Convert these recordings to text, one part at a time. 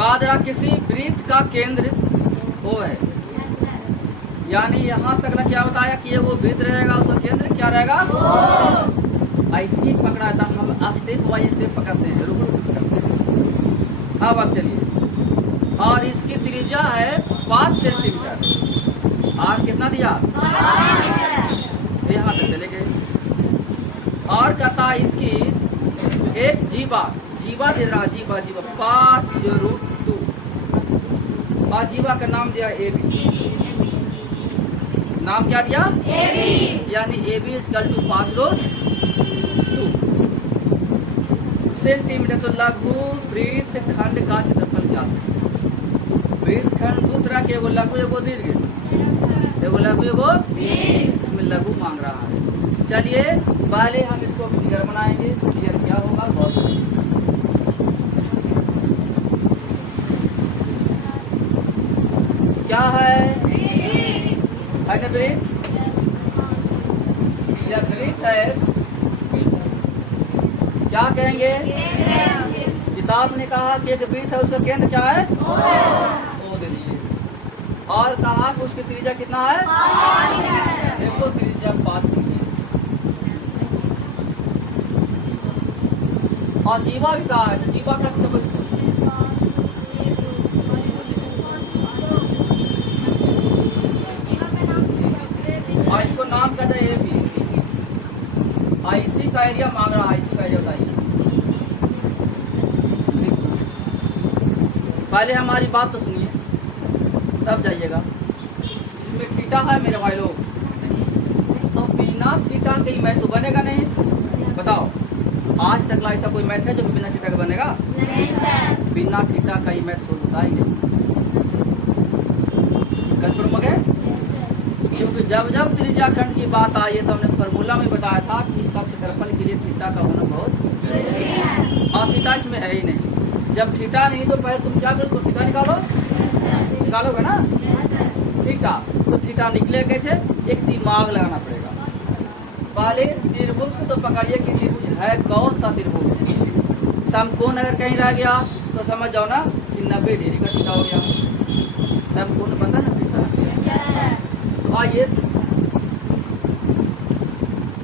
कादरा किसी वृत्त का केंद्र वो है, यानी यहाँ तक ना क्या बताया कि ये वो वृत्त रहेगा, उसका केंद्र क्या रहेगा, ऐसे ही पकड़ा था। हम स्टेप बाई स्टेप पकड़ते हैं, रुक रुक पकड़ते हैं। हाँ बात चलिए। और इसकी त्रिज्या है 5 सेंटीमीटर। और कितना दिया, यहाँ तक चले गए। और कहता है इसकी एक जीवा दे रहा, जीवा 5√2। और जीवा का नाम दिया AB। नाम क्या दिया, AB। यानी AB = 5√2 सेंटीमीटर। तो लघु वृत्त खंड का क्षेत्रफल ज्ञात है। वृत्त खंड दो तरह के, एगो लघु एगो दीर्घ, एगो लघु एगो दीर्घ। इसमें लघु मांग रहा है। चलिए पहले हम इसको क्लियर बनाएंगे। क्लियर क्या होगा, बहुत क्या है ना वृत्त, यह वृत्त है। क्या कहेंगे, किताब ने कहा कि एक वृत्त है, उसका केंद्र क्या है, ओ दे दिए। और कहा कि उसकी त्रिज्या कितना है, देखो त्रिज्या 5 है। और जीवा भी कहा है, जीवा का मतलब और इसको नाम कहते हैं AB। IC का एरिया मांग रहा है, IC का एरिया बताइए। पहले हमारी बात तो सुनिए तब जाइएगा। इसमें थीटा है मेरे भाई लोग, तो बिना थीटा के मैथ तो बनेगा नहीं। बताओ आज तक ऐसा कोई मैथ है जो बिना थीटा का बनेगा, नहीं सर। बिना थीटा का ही मैथ सोल्व होता ही नहीं। कंफर्म हो गए, क्योंकि जब जब त्रिज्या खंड की बात आई है तो हमने फॉर्मूला में बताया था कि इसका क्षेत्रफल के लिए थीटा का होना बहुत जरूरी है। और थीटा इसमें है ही नहीं। जब थीटा नहीं तो पहले तुम क्या करो, थीटा निकालो, निकालोगे ना थीटा। तो थीटा निकले कैसे, एक दिमाग लगाना पड़ेगा। पहले त्रिभुज को तो पकड़िए कि त्रिभुज है कौन सा त्रिभुज। समकोण अगर कहीं रह गया तो समझ जाओ ना कि 90 डिग्री का थीटा हो गया। समकोण बनता है 90 डिग्री। आइए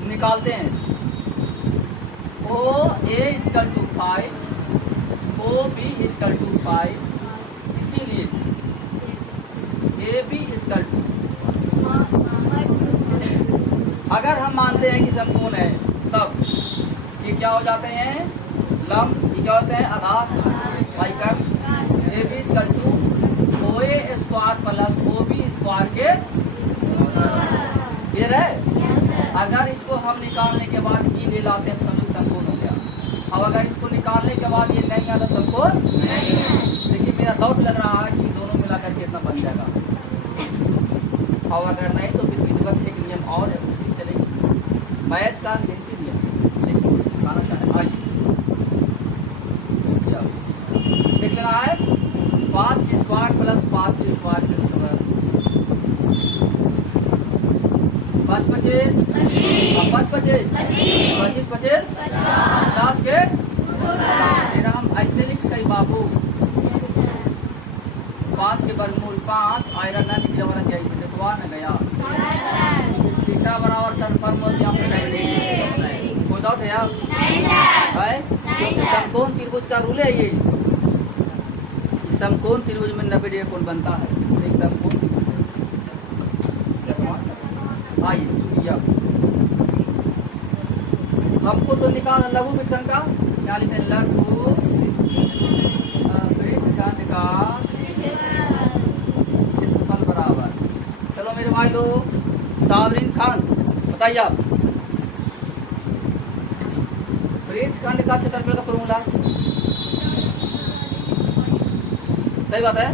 निकालते हैं। OA = 5, OB = 5, इसीलिए AB = अगर हम मानते हैं कि समकोण है तब ये क्या हो जाते हैं, लंब। ये क्या होते हैं, आधार by curve. AB = OA² + OB² के क्लियर है। अगर इसको हम निकालने के बाद ये ले लाते हैं तो समझो समकोण हो गया। अब अगर इसको निकालने के बाद ये नहीं आता समकोण नहीं है। देखिए मेरा डाउट लग रहा है कि दोनों मिलाकर के इतना बन जाएगा। और अगर नहीं तो फिर विधिवत एक नियम और है, उसी चलेगी। मैथ का गिनती नियम, लेकिन कुछ सिखाना चाहे आज देख लेना है। 5² + 5² 5 बचे 5 बचे 25 50 के मेरा हम ऐसे लिख गई बाबू। 5 के वर्गमूल 5 आयरन न निकले वाला क्या इसे लिखवा न गया। थीटा बराबर कन्फर्म हो गया। कोई डाउट है आप, समकोण त्रिभुज का रूल है ये। समकोण त्रिभुज में 90 डिग्री कोण बनता है। समकोण आइए चुनिए। हमको तो निकालना लघु वृत्तखंड का, क्या लिखते हैं, लघु वृत्तखंड का क्षेत्रफल बराबर। चलो मेरे भाई लोग, साबरीन खान बताइए आप वृत्तखंड का क्षेत्रफल का फॉर्मूला। सही बात है,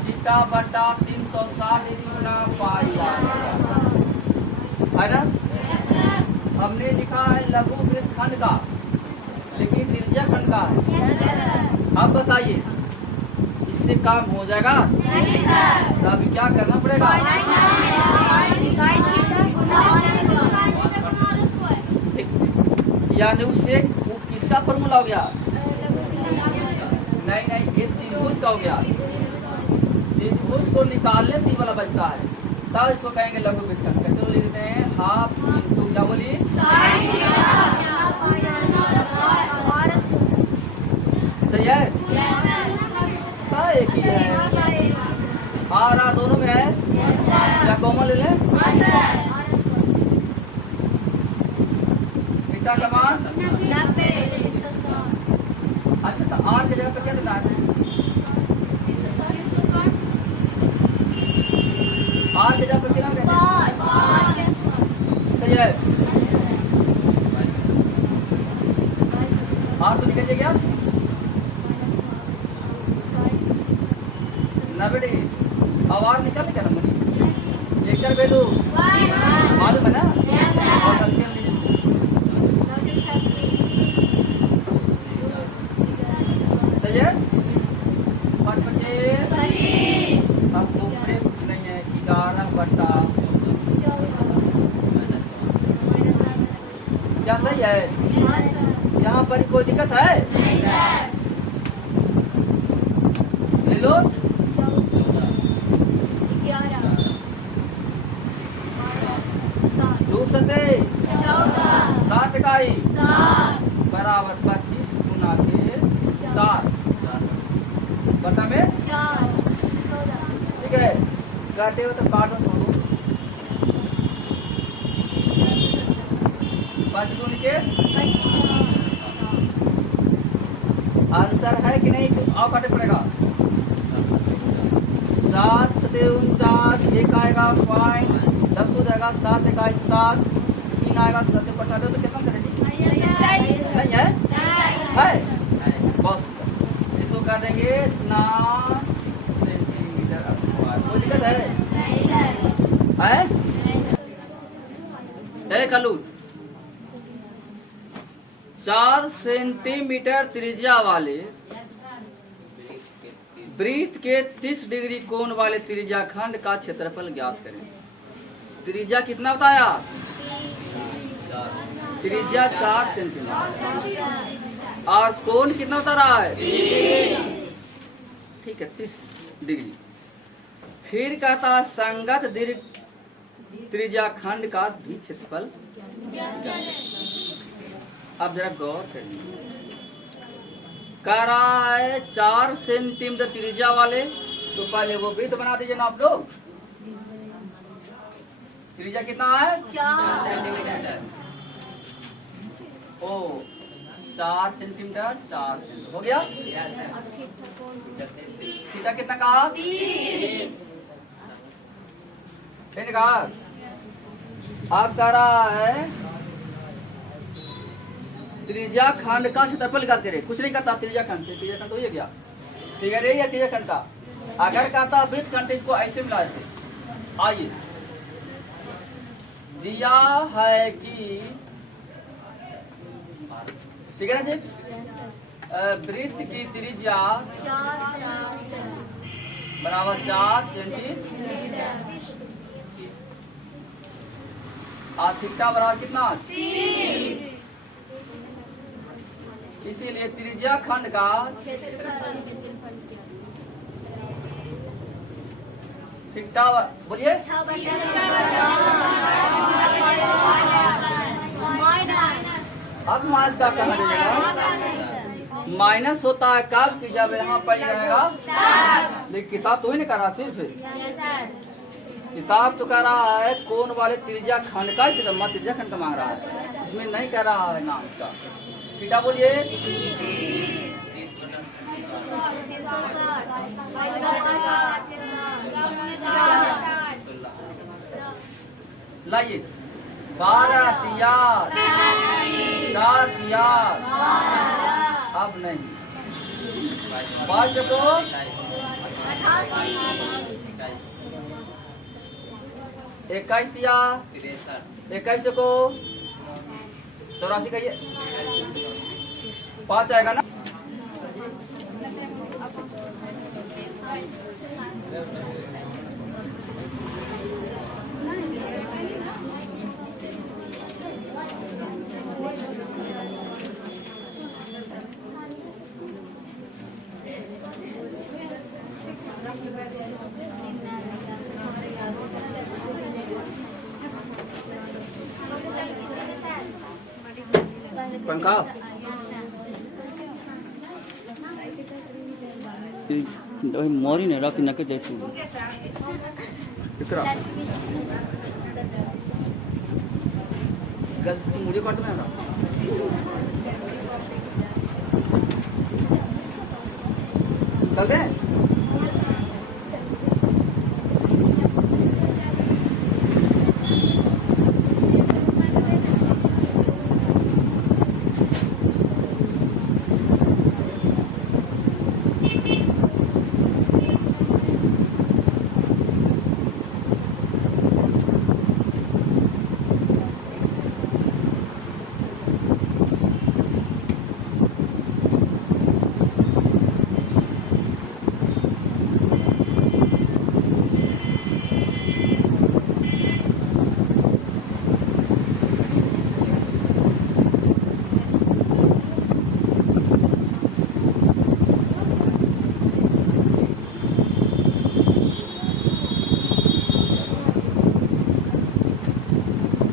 थीटा बटा 360 डिग्री गुना पाई है ना। हमने लिखा है लघु वृत्तखंड का, लेकिन त्रिज्या खंड का है। अब बताइए इससे काम हो जाएगा, तो अभी क्या करना पड़ेगा, यानी उससे वो किसका फॉर्मूला हो गया, नहीं किसका हो गया? त्रिभुज को निकालने से ही वाला बचता है, तब इसको कहेंगे लघु वृत्तखंड। चलो लिख देते हैं हाफ इंटू क्या बोली? सही है, एक ही है। आर आर दोनों में है, क्या कॉमन ले लें? थीटा का मान 90। अच्छा, तो आर की जगह पे क्या देना है? आर की जगह पे कितना देना है? सही है, आर तो निकल गया 90 अब आर निकल क्या नंबर? लेक्चर वैल्यू मालूम है ना? और हल्के में सही है। 5-25 अब ऊपरे कुछ नहीं है, 11 बटा क्या सही है? यहाँ पर कोई दिक्कत है? ले लो 2 सते 7 इकाई बराबर 25 गुना के 7 बटा में, ठीक है। काटे हुए तो काटो छोड़ो, 5 दूनी के आंसर है कि नहीं? आओ काटे पड़ेगा। 7 सते 49, 1 आएगा पॉइंट 10 हो जाएगा, 7 इकाई 7, 3 आएगा 7 बटा 2 तो कितना करेगी? नहीं है, है बहुत सुंदर। इसको कर देंगे इतना सेंटीमीटर स्क्वायर। कोई दिक्कत है? कलू 4 सेंटीमीटर त्रिज्या वाले वृत्त के 30 डिग्री कोण वाले त्रिज्या खंड का क्षेत्रफल ज्ञात करें। त्रिज्या कितना बताया? त्रिज्या 4 सेंटीमीटर और कोण कितना बता रहा है? ठीक है, 30 डिग्री। फिर कहता है संगत दीर्घ त्रिज्या खंड का भी क्षेत्रफल। अब जरा गौर करिए, कह रहा है 4 सेंटीमीटर त्रिज्या वाले, तो पहले वो वृत्त बना दीजिए ना आप लोग। त्रिज्या कितना है? 4 सेंटीमीटर। ओ 4 सेंटीमीटर 4 सेंटीमीटर हो गया। थीटा कितना कहा? 30। कहा आप कह रहा है त्रिज्या खंड का क्षेत्रफल निकाल करे, कुछ नहीं कहता त्रिज्या खंड से। त्रिज्या खंड तो ये क्या फिगर है या त्रिज्या खंड का? अगर कहता वृत्त खंड इसको ऐसे मिला देते। आइए, दिया है कि ठीक है ना जी, वृत्त की त्रिज्या बराबर 4 सेंटीमीटर और थीटा बराबर कितना? 30। इसीलिए त्रिज्या खंड का थीटा बोलिए अब माइनस का कहना देगा। माइनस होता है कब कि जब यहाँ पर रहेगा, लेकिन किताब तो ही नहीं कर रहा, सिर्फ किताब तो कह रहा है कोण वाले त्रिज्या खंड का त्रिज्या खंड का मांग रहा है, इसमें नहीं कह रहा है नाम का। थीटा बोलिए लाइए 12 तैयार 4 तैयार अब नहीं 5 को 21 तैयार 21 को 84 कहिए 5 आएगा ना। पंखा मोरी ने रखी नके देखू मुझे कट में चल दे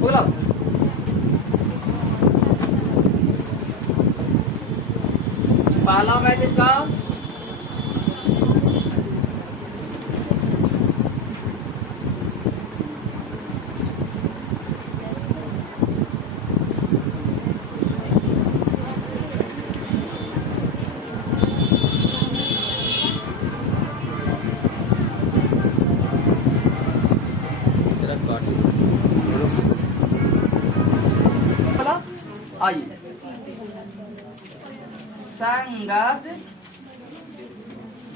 बोला पहला मैच इसका आइए संगत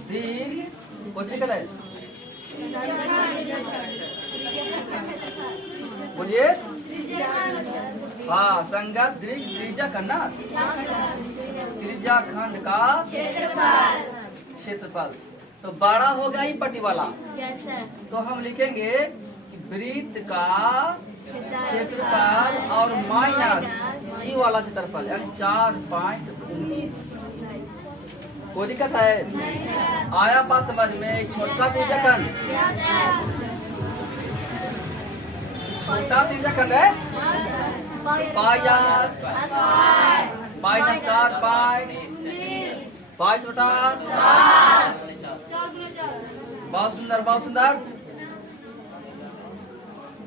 दीर्घ कौन कल बोलिए हाँ संगत दीर्घ त्रिज्या खंड ना त्रिज्या खंड का क्षेत्रफल तो बड़ा हो गया ही पट्टी वाला तो हम लिखेंगे कि वृत्त का क्षेत्रफल और माइनस ई वाला क्षेत्रफल यानी 4.19 कोई दिक्कत है आया बात समझ में एक छोटा त्रिज्या खंड छोटा त्रिज्या खंड है माइनस 4.22 बहुत सुंदर बहुत सुंदर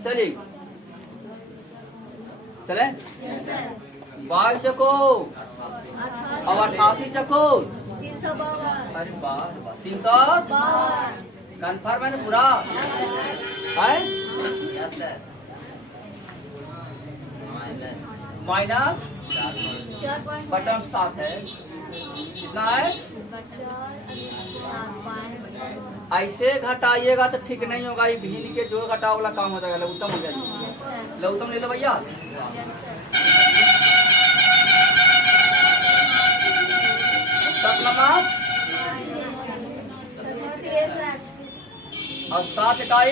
चलिए चले 22 चको और 88 चको 352 अरे वाह 352 कन्फर्म है ना पूरा है माइनस बटन 7 है कितना है ऐसे घटाइएगा तो ठीक नहीं होगा ये भीन के जो घटाव वाला काम हो जाएगा लघुत्तम हो जाएगा लघुत्तम ले लो भैया और 7 इकाई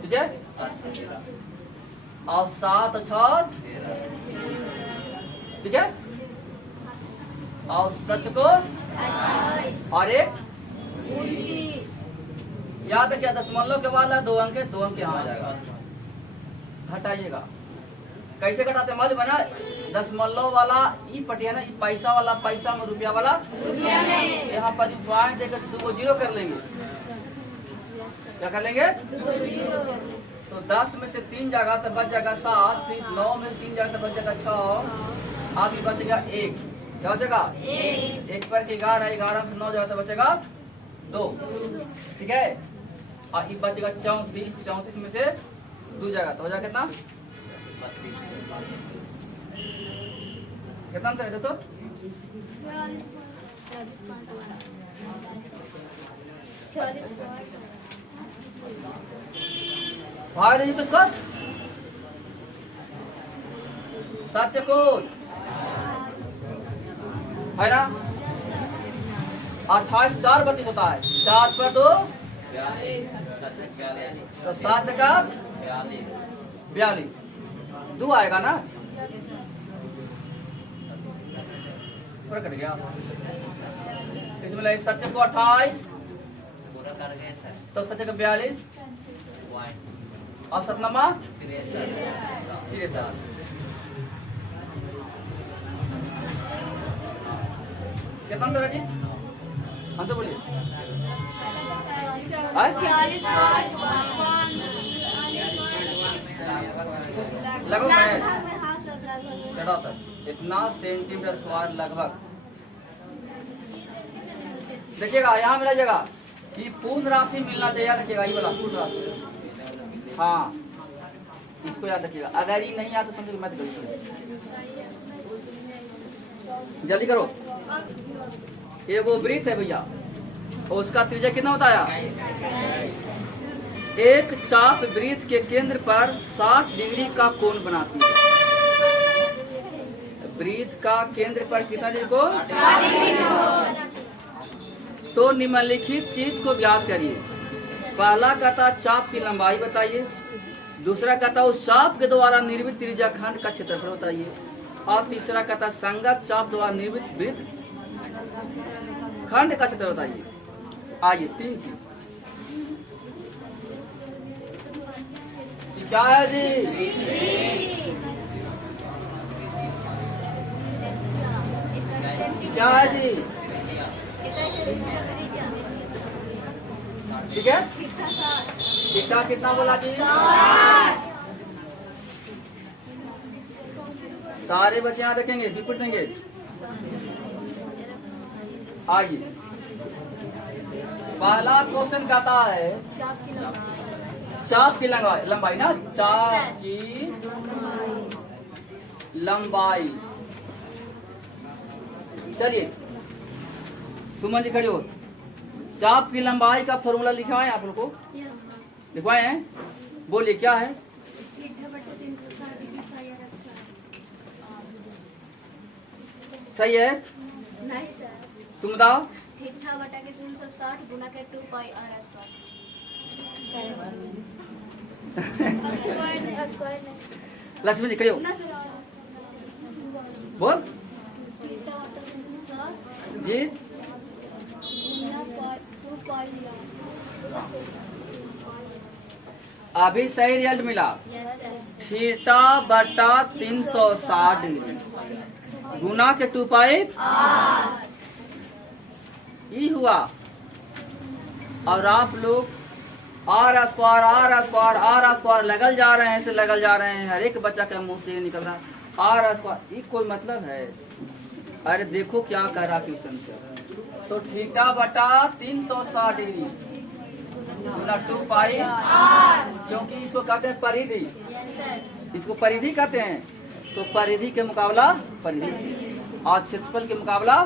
ठीक है और 7 6 ठीक है और सच को और एक याद है क्या दशमलव के वाला 2 अंक 2 अंक यहाँ आ जाएगा घटाइएगा कैसे घटाते मालूम है ना दशमलव वाला ई पटिया ना पैसा वाला पैसा में रुपया वाला यहाँ पर पॉइंट देकर 2 को 0 कर लेंगे क्या कर लेंगे तो 10 में से 3 जगह तो बच जाएगा 7 फिर 9 में 3 जगह तो बच जाएगा 6 अभी बच गया 1 क्या बचेगा 1 पर 11 11 में 9 जगह तो बचेगा 2 ठीक है और ये बचेगा 34 में से 2 जगह तो हो जाएगा कितना कितना आंसर है तो भाग रही तो सर सच को है ना 28 4 25 होता है 4 पर 2 तो 7 का 42 2 आएगा ना पूरा कट गया। इसमें लगे सच्चे को 28 पूरा कर गए सर। तो सच्चे को 42 और सतनामा 63। कितना अंतर है जी? अंतर बोलिए। लगभग में चढ़ा होता है इतना सेंटीमीटर स्क्वायर लगभग। देखिएगा यहाँ मिला जगह कि पूर्ण राशि मिलना चाहिए, याद रखिएगा ये वाला पूर्ण राशि। हाँ इसको याद रखिएगा, अगर ये नहीं आता समझो मत गलती। जल्दी करो। एगो वृत्त है भैया और उसका त्रिज्या कितना होता है? एक चाप वृत्त के केंद्र पर 60 डिग्री का कोण बनाती है। वृत्त का केंद्र पर कितना डिग्री को? तो निम्नलिखित चीज को ज्ञात करिए। पहला कहता चाप की लंबाई बताइए, दूसरा कहता उस चाप के द्वारा निर्मित त्रिज्या खंड का क्षेत्रफल बताइए, और तीसरा कहता संगत चाप द्वारा निर्मित वृत्त खंड का क्षेत्रफल बताइए। आइए 3 चीज क्या है जी? क्या है जी? ठीक है, कितना कितना बोला जी? सारे बच्चे यहाँ देखेंगे, विपुट देंगे। आइए पहला क्वेश्चन कहता है चाप की लंबाई ना, चाप की लंबाई। चलिए सुमन जी खड़े हो। चाप की लंबाई का फॉर्मूला लिखवाएं आप लोग को, लिखवाए हैं, बोलिए क्या है? सही है? नहीं सर, तुम बताओ। थीटा बटा के 360 गुना के 2 पाई r स्क्वायर। लक्ष्मी जी खड़े हो, ना सर, बोल थीटा बटा 360 जी। गुना 2 पाई अभी सही रिजल्ट मिला। Yes sir. थीटा बटा 360 डिग्री गुना के 2 पाई ये हुआ। और आप लोग आर स्क्वायर लगल जा रहे हैं, ऐसे लगल जा रहे हैं, हर एक बच्चा का मुंह से निकल रहा आर स्क्वायर। ये कोई मतलब है? अरे देखो क्या कह रहा क्वेश्चन से। तो थीटा बटा 360 डिग्री गुना 2 पाई, क्योंकि इसको कहते हैं परिधि, इसको परिधि कहते हैं। तो परिधि के मुकाबला परिधि और क्षेत्रफल के मुकाबला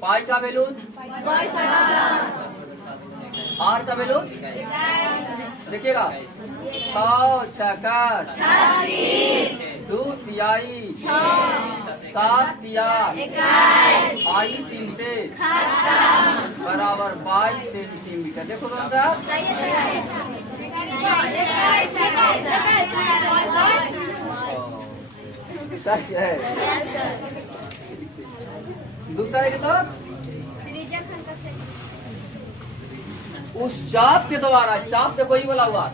पाई का वैल्यू, आर का वैल्यू देखिएगा 6 छक्का 2 तिहाई 7 तिया आई 3 से बराबर 22 सेंटीमीटर। देखो कौन सा सच है। दूसरा है तो उस चाप के द्वारा, चाप से कोई बोला हुआ,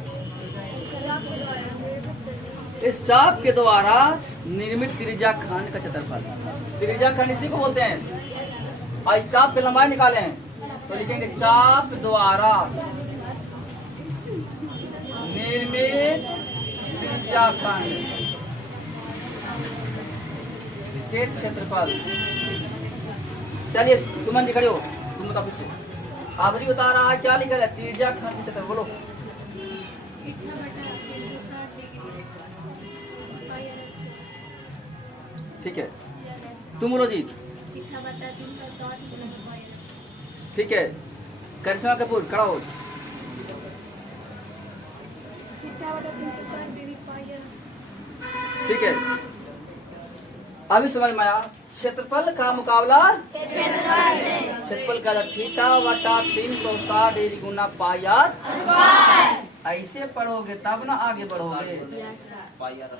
इस चाप के द्वारा निर्मित त्रिज्या खंड का क्षेत्रफल, त्रिज्या खंड इसी को बोलते हैं। और इस चाप की लंबाई निकाले हैं तो लिखेंगे चाप द्वारा निर्मित त्रिज्या खंड के क्षेत्रफल। चलिए सुमन जी खड़े हो, तुम बता पूछो। आवरी बता रहा है क्या लिखा है? त्रिज्या खंड के क्षेत्रफल बोलो। ठीक है, तुम बोलो जी। ठीक है, करिश्मा कपूर खड़ा हो। ठीक है, अभी समझ में आया। क्षेत्रफल का मुकाबला क्षेत्रफल का थीटा बटा 360 डिग्री गुना पाई आर। ऐसे पढ़ोगे तब ना आगे बढ़ोगे। Yes, sir. पाई आधा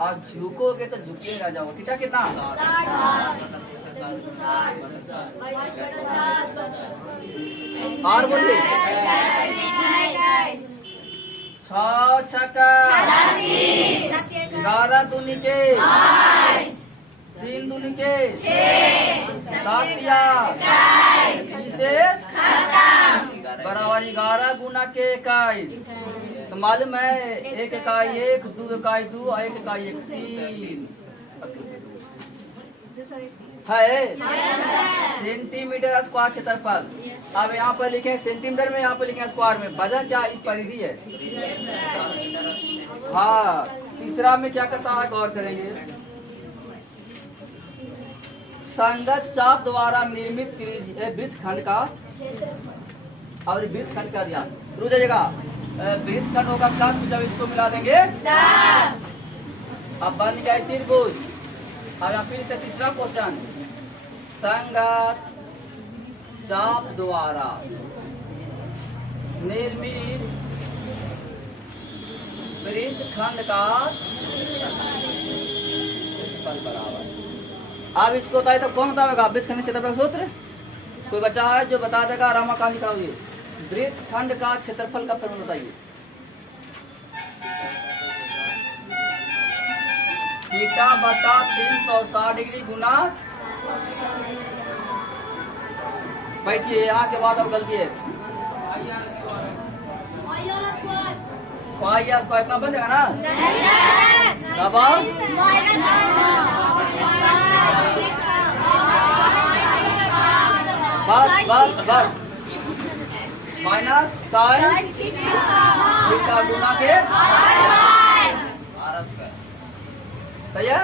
और झुकोगे तो झुके रह जाओ। थीटा कितना? 60 और बोलिए। 6 छक्का 11 दूनी के 3 दूनी के 7 या 30 बराबर 11 गुना के 21। तो मालूम है 1 इकाई 1, 2 इकाई 2 और 1 इकाई 1 3 है। सेंटीमीटर स्क्वायर क्षेत्रफल। अब यहाँ पर लिखे सेंटीमीटर में, यहाँ पर लिखे स्क्वायर में। वजह क्या इस परिधि है। हाँ, तीसरा में क्या करता है गौर करेंगे। संगत चाप द्वारा निर्मित वृत्तखंड का और वृत्तखंड का दिया रुक जाइएगा। वृत्तखंड होगा कब जब इसको मिला देंगे। अब बन गया त्रिभुज। अब यहाँ फिर से तीसरा क्वेश्चन। संगत चाप द्वारा निर्मित वृत्तखंड का क्षेत्रफल बराबर। अब इसको बताए तो कौन बताएगा वृत्तखंड क्षेत्रफल का सूत्र। कोई बच्चा है जो बता देगा। रामा कहानी कराइए। वृत्तखंड का क्षेत्रफल का फॉर्मूला बताइए। थीटा बटा 360 डिग्री गुना। बैठिए। यहाँ के बाद अब गलती है। पाई या स्क्वायर इतना बन जाएगा ना। अब बस माइनस साइन थीटा गुना के आर स्क्वायर। सही है।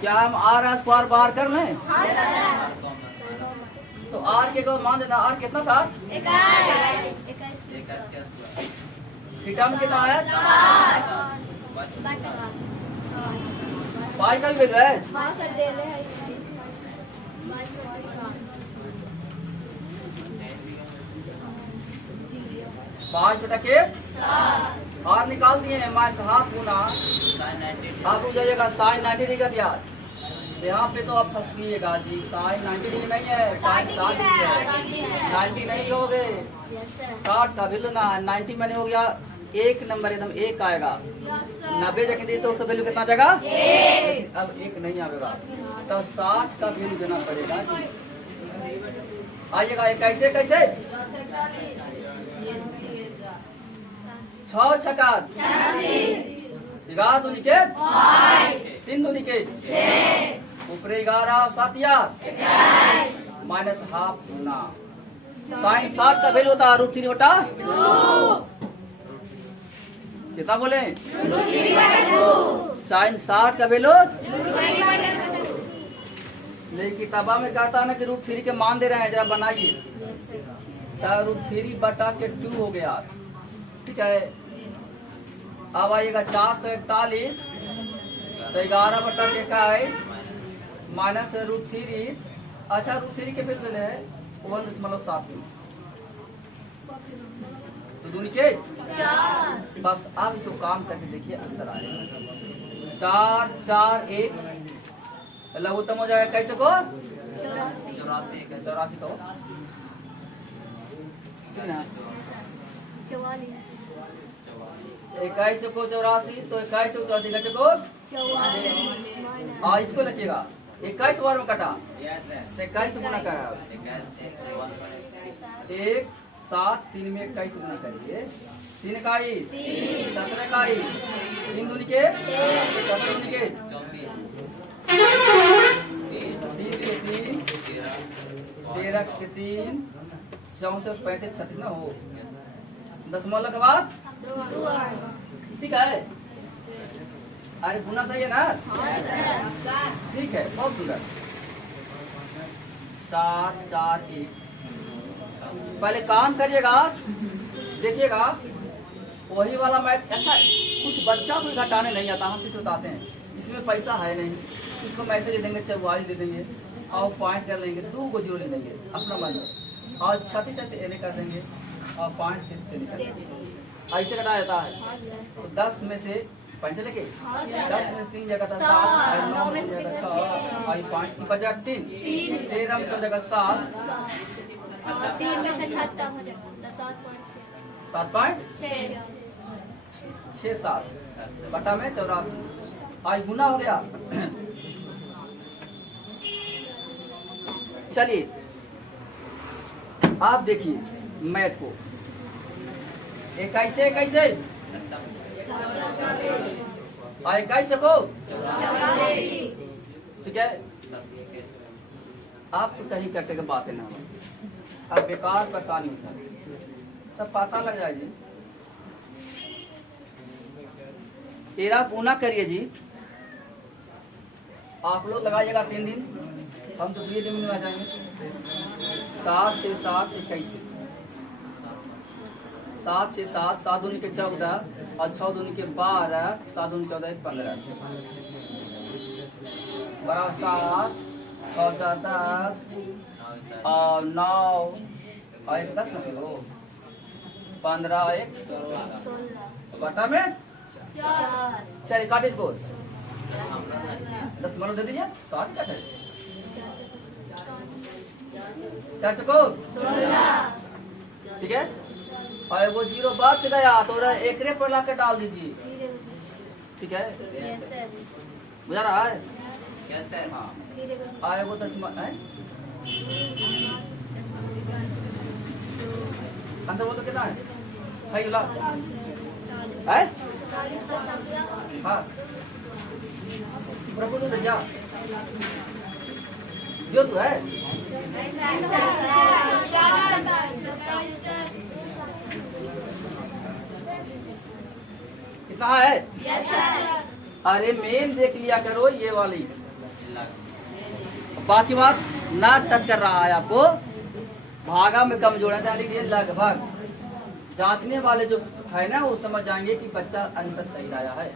क्या हम आर स्क्वायर बाहर कर लें। आर कॉमन तो आर के को मान देना। आर कितना था। 21 के स्क्वायर। थीटा में कितना है। 60 पाई का भी बिल है। पाँच टके और निकाल दिए हैं। माइनस हाफ गुना sin 90 आप हो जाइएगा साइन 90 डिग्री का दिया। यहाँ पे तो आप फंसिएगा जी। साइन 90 डिग्री नहीं है, साइन 60 डिग्री है। 90 नहीं लोगे। 60 का वैल्यू ना 90 मैंने हो गया 1 नंबर एकदम 1 आएगा। 90 जगह दी तो उसका वैल्यू कितना जाएगा। अब 1 नहीं आएगा तो 60 का वैल्यू देना पड़ेगा। आइएगा कैसे कैसे 6 छक्का 11 दूनी के 3 दूनी के ऊपर 11 7 या माइनस हाफ गुना साइन 60 का वैल्यू होता है √3 बटा 2। कितना बोले साइन 60 का वैल्यू। लेकिन किताबा में कहता है ना कि √3 के मान दे रहे हैं। जरा बनाइए तो √3 बटा के 2 हो गया। ठीक है। अब आइएगा 441 तो 11 बटा के 21 माइनस √3। अच्छा √3 के फिर है 1.7 तो दूनी के बस। आप इसको काम करके देखिए आंसर आएगा। 4 4 1 लघुत्तम हो जाएगा कैसे को 84 को 21 को 84 तो 21 को 84 कैसे को। हाँ इसको लिखिएगा 21 बार में कटा 21 गुना का 1 7 3 में 21 गुना करिए। 3 इकाई 17 इकाई 3 दूनी के 17 दूनी के 3 के 3 13 के 3 64 35 36 ना हो। दशमलव के बाद ठीक है। अरे गुना सही है ना। ठीक है बहुत सुंदर। 4 4 1 पहले काम करिएगा देखिएगा वही वाला मैथ। अच्छा कुछ बच्चा को घटाने नहीं आता। हम किसे बताते हैं इसमें पैसा है नहीं। इसको मैसेज दे देंगे 44 दे देंगे और पॉइंट कर लेंगे 2 को 0 ले लेंगे अपना मन और 36 से एने कर देंगे और पॉइंट से निकाल देंगे। ऐसे घटाया जाता है। हाँ सर। तो 10 में से 5 लेके हाँ सर। 10 में 3 जगह था 7, सात, 9 नौ में में से जगह तीन 6, बचे। आई 5 बचा 3, 13 में से जगह 7, 3 में से खत्म हो जाएगा 7.6 7.67 बटा में 84 आई गुना हो गया। चलिए आप देखिए मैथ को 21 से 21 से और 21 को ठीक है। आप तो सही करते के बातें ना हो, अब बेकार परेशानी होता है, सब पता लग जाए जी। 13 गुना करिए जी, आप लोग लगाइएगा 3 दिन, हम तो 2 दिन में आ जाएंगे। 7 से 7 21 7 से 7 7 दूनी के 14 और 6 दूनी के 12 7 दूनी 14 15 7 6 10 और 9 और 1 10 नहीं हो 15 1 बटा में 4 चलिए काटिए इसको 10 मनो दे दीजिए तो आज कट है 4 चको 16 ठीक है। और वो 0 बाद से गया तो एक रे पर लाकर डाल दीजिए ठीक है। Yes sir. बुझा रहा है यस सर। हाँ। आए वो 10 है अंदर वो तो कितना है ला है हाँ प्रभु तो जा जो तो है कितना है। अरे मेन देख लिया करो ये वाली, बाकी बात ना टच कर रहा है आपको, भागा में कमजोर है लिखिए लगभग। जांचने वाले जो है ना वो समझ जाएंगे कि बच्चा आंसर सही लाया है।